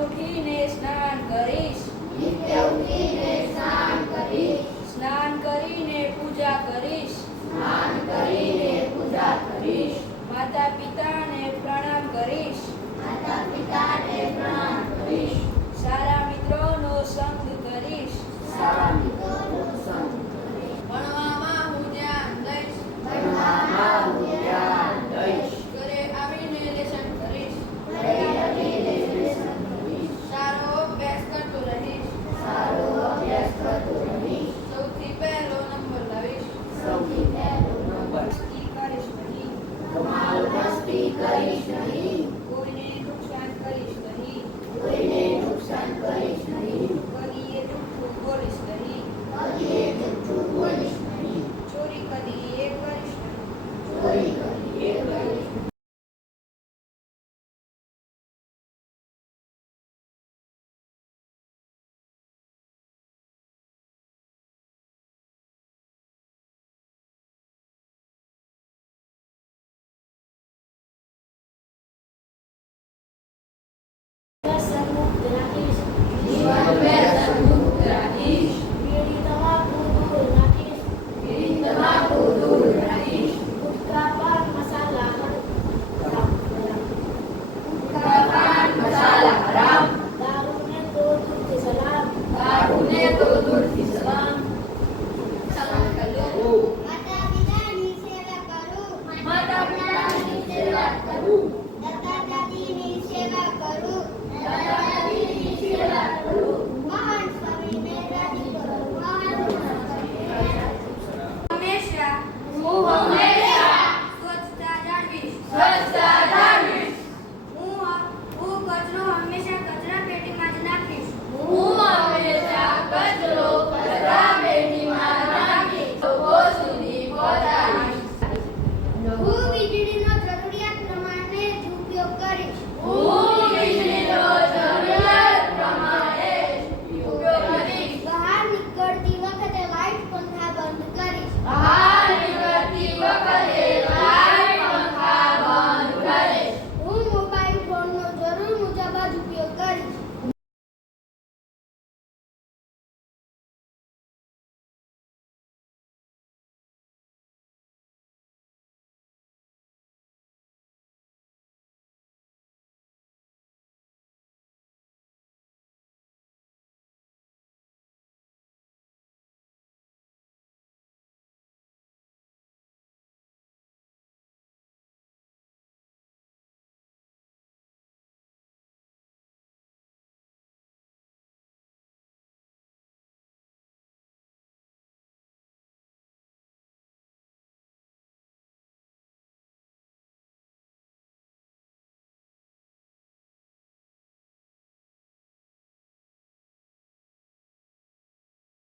ઉઠીને સ્નાન કરીશ, સ્નાન કરીને પૂજા કરીશ, માતા પિતાને પ્રણામ કરીશ, સારા મિત્રોનો સંગ કરીશ, ભણવામાં હું ધ્યાન દઈશ, ઘરે આવીને લેસન કરીશ, સારો અભ્યાસ કરતો રહીશ, સૌથી પહેલો નંબર લાવીશ, મસ્તી કરીશ નહીં, કોઈને નુકસાન કરીશ નહીં, કદીએ જૂઠું બોલીશ નહીં, ચોરી કદીએ કરીશ નહીં.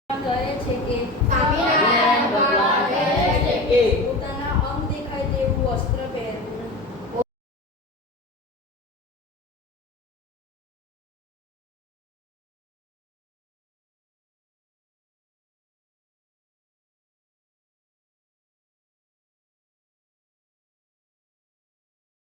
કહે છે કે